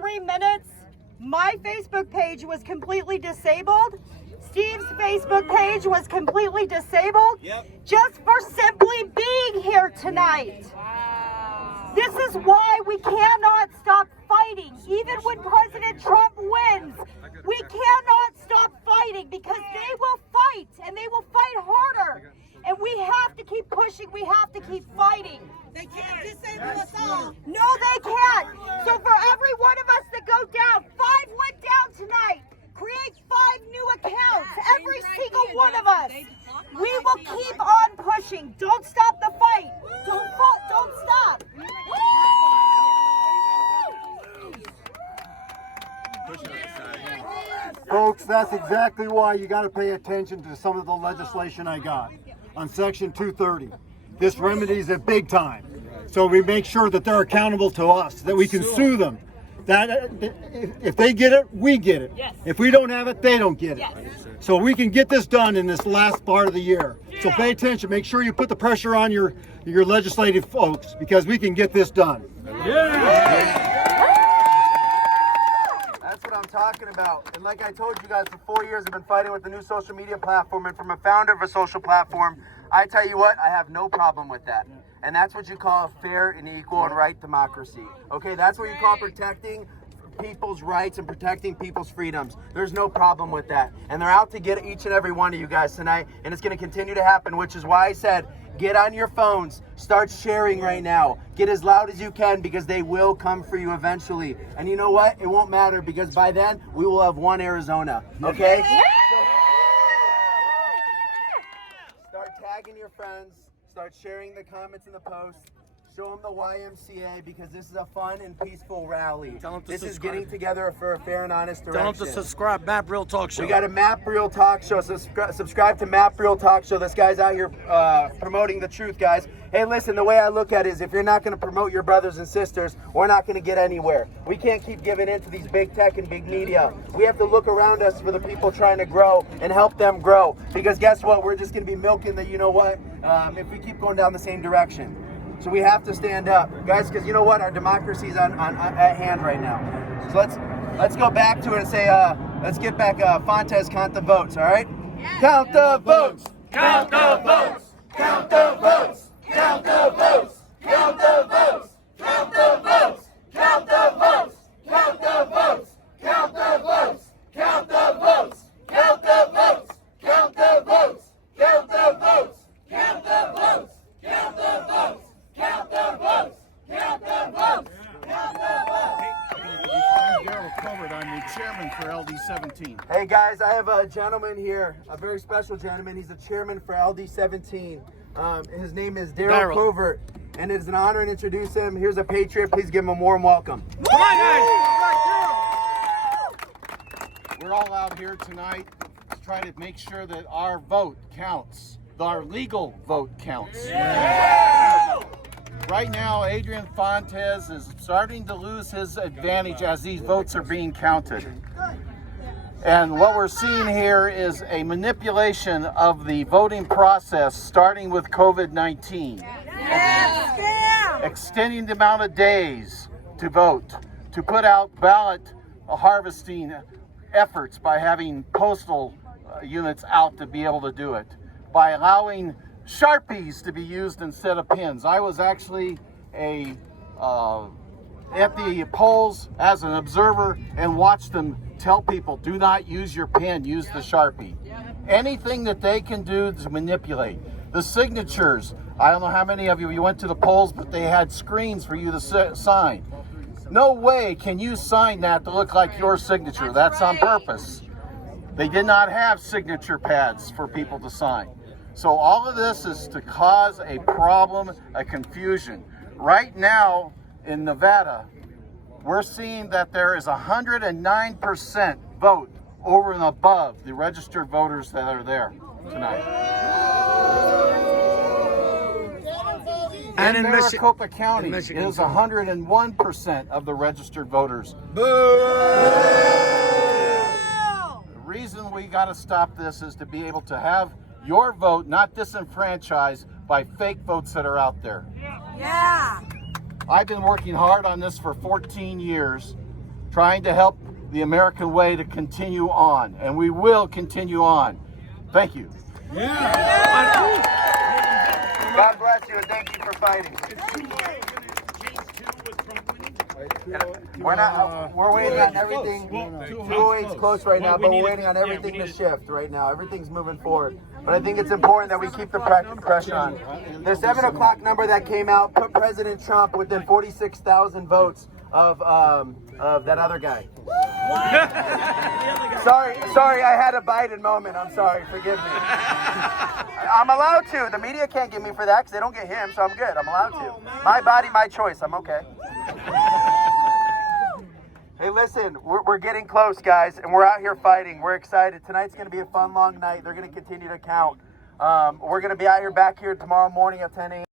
3 minutes, my Facebook page was completely disabled. Steve's Facebook page was completely disabled. Just for simply being here tonight. This is why we cannot stop fighting. Even when President Trump wins, we cannot stop fighting because they will fight and they will fight harder. And we have to keep pushing. We have to keep fighting. They can't disable us all. No, they can't. So for every one of us that go down, 5 went down tonight. Create 5 new accounts. Every single one of us. We will keep on pushing. Don't stop the fight. Don't stop. Folks, that's exactly why you got to pay attention to some of the legislation I got on Section 230. This remedies it big time. So we make sure that they're accountable to us, that we can sue them. That if they get it, we get it. If we don't have it, they don't get it. So we can get this done in this last part of the year. So pay attention. Make sure you put the pressure on your legislative folks because we can get this done. That's what I'm talking about. And like I told you guys, for 4 years I've been fighting with the new social media platform, and from a founder of a social platform, I tell you what, I have no problem with that. And that's what you call a fair and equal and right democracy. Okay, that's what you call protecting people's rights and protecting people's freedoms. There's no problem with that. And they're out to get each and every one of you guys tonight, and it's going to continue to happen, which is why I said, get on your phones, start sharing right now. Get as loud as you can because they will come for you eventually. And you know what? It won't matter because by then we will have one Arizona. Okay? Start tagging your friends. Start sharing the comments in the post. Show them the YMCA because this is a fun and peaceful rally. This is getting together for a fair and honest direction. Tell them to subscribe, Map Real Talk Show. We got a Map Real Talk Show. Subscribe to Map Real Talk Show. This guy's out here promoting the truth, guys. Hey, listen, the way I look at it is if you're not going to promote your brothers and sisters, we're not going to get anywhere. We can't keep giving in to these big tech and big media. We have to look around us for the people trying to grow and help them grow. Because guess what? We're just going to be milking the, you know what, if we keep going down the same direction. So we have to stand up, guys, because you know what? Our democracy is at hand right now. So let's go back to it and say, let's get back, Fontes, count the votes, all right? Count the votes! Count the votes! Count the votes! Count the votes! Count the votes! Count the votes! Count the votes! Count the votes! Count the votes! Count the votes! Count the votes! Count the votes! Count the votes! Count the votes! Count the votes! Count the votes! Count the votes! Count the votes! I'm Darrel Covert. I'm the chairman for LD17. Hey guys, I have a gentleman here, a very special gentleman. He's the chairman for LD17. His name is Darrel Covert, and it is an honor to introduce him. Here's a patriot. Please give him a warm welcome. Come on, guys! We're all out here tonight to try to make sure that our vote counts. Our legal vote counts. Right now, Adrian Fontes is starting to lose his advantage as these votes are being counted. And what we're seeing here is a manipulation of the voting process, starting with COVID-19. Extending the amount of days to vote, to put out ballot harvesting efforts by having postal units out to be able to do it, by allowing Sharpies to be used instead of pens. I was actually at the polls as an observer and watched them tell people, do not use your pen, use the Sharpie. Anything that they can do to manipulate. The signatures, I don't know how many of you went to the polls, but they had screens for you to sign. No way can you sign that to look like your signature. That's on purpose. They did not have signature pads for people to sign. So all of this is to cause a problem, a confusion. Right now in Nevada, we're seeing that there is 109% vote over and above the registered voters that are there tonight. And in Maricopa County, it is 101% of the registered voters. The reason we got to stop this is to be able to have your vote not disenfranchised by fake votes that are out there. Yeah. I've been working hard on this for 14 years, trying to help the American way to continue on, and we will continue on. Thank you. God bless you and thank you for fighting. We're waiting on everything. 208's close right now, but we're waiting on everything to shift right now. Everything's moving forward. But I think it's important that we keep the pressure on. The 7 o'clock number that came out put President Trump within 46,000 votes of that other guy. Sorry, I had a Biden moment. I'm sorry, forgive me. I'm allowed to. The media can't get me for that because they don't get him, so I'm good. I'm allowed to. My body, my choice. I'm okay. Hey, listen, we're getting close, guys, and we're out here fighting. We're excited. Tonight's going to be a fun, long night. They're going to continue to count. We're going to be out here back here tomorrow morning at 10 a.m.